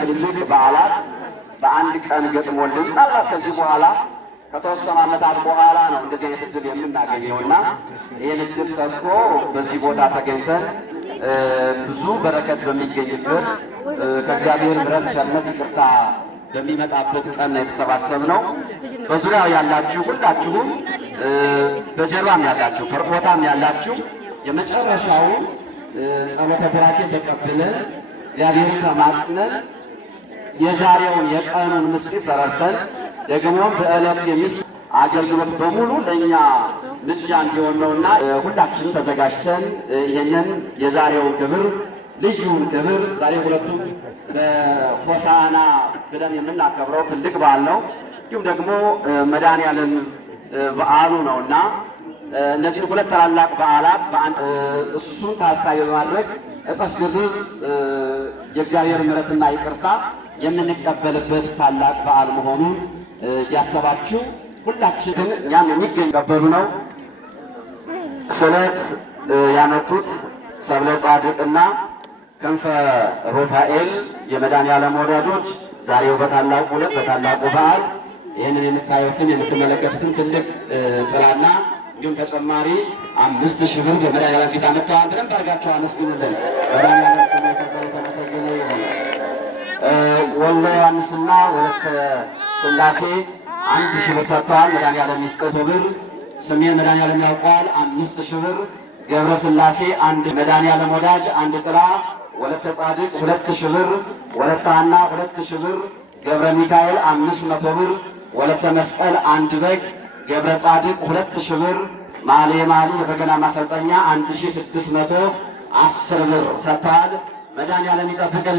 ትልልቅ በዓላት በአንድ ቀን ገጥሞልን ምናልባት ከዚህ በኋላ ከተወሰኑ ዓመታት በኋላ ነው እንደዚህ አይነት እድል የምናገኘውና ይህን እድል ሰጥቶ በዚህ ቦታ ተገኝተን ብዙ በረከት በሚገኝበት ከእግዚአብሔር ምሕረት ቸርነት ይቅርታ በሚመጣበት ቀን ነው የተሰባሰብነው። በዙሪያው ያላችሁ ሁላችሁም በጀርባም ያላችሁ ከርቦታም ያላችሁ የመጨረሻውን ጸሎተ ቡራኬ ተቀብለን እግዚአብሔርን ተማጽነን የዛሬውን የቀኑን ምስጢር ተረድተን ደግሞ በዕለቱ አገልግሎት በሙሉ ለእኛ ምልጃ እንዲሆን ነውና ሁላችንም ተዘጋጅተን ይህንን የዛሬውን ክብር ልዩውን ክብር ዛሬ ሁለቱም በሆሳዕና ብለን የምናከብረው ትልቅ በዓል ነው። እንዲሁም ደግሞ መድኃኔዓለም በዓሉ ነውና እነዚህን ሁለት ታላላቅ በዓላት በአንድ እሱን ታሳቢ በማድረግ እጥፍ ድርብ የእግዚአብሔር ምሕረትና ይቅርታ የምንቀበልበት ታላቅ በዓል መሆኑን ያሰባችሁ ሁላችንም እኛም የሚገኙ ነው። ስለት ያመጡት ሰብለ ጻድቅና ክንፈ ሩፋኤል የመድኃኔዓለም ወዳጆች ዛሬው በታላቁ ዕለት በታላቁ በዓል ይህንን የምታዩትን የምትመለከቱትን ትልቅ ጥላና እንዲሁም ተጨማሪ 5000 ብር በመድኃኔዓለም ፊት አመጥተዋል። በደንብ አድርጋችሁ አመስግኑልን። መድኃኔዓለም ስሙ የተመሰገነ ይሁን። ወልደ ዮሐንስና ወለተ ሥላሴ 1000 ብር ሰጥተዋል። መድኃኔዓለም ይስጠው ብር ስሜን መድኃኔዓለም ያውቀዋል 5000 ብር። ገብረ ሥላሴ አንድ መድኃኔዓለም ወዳጅ አንድ ጥላ ወለተ ጻድቅ 2000 ብር። ወለተ ሐና 2000 ብር። ገብረ ሚካኤል 500 ብር። ወለተ መስቀል አንድ በግ። ገብረ ጻድቅ 2000 ብር። ማሌ የበገና ማሰልጠኛ 1610 ብር ሰጥተዋል። መድኃኔዓለም ይጠብቅልን።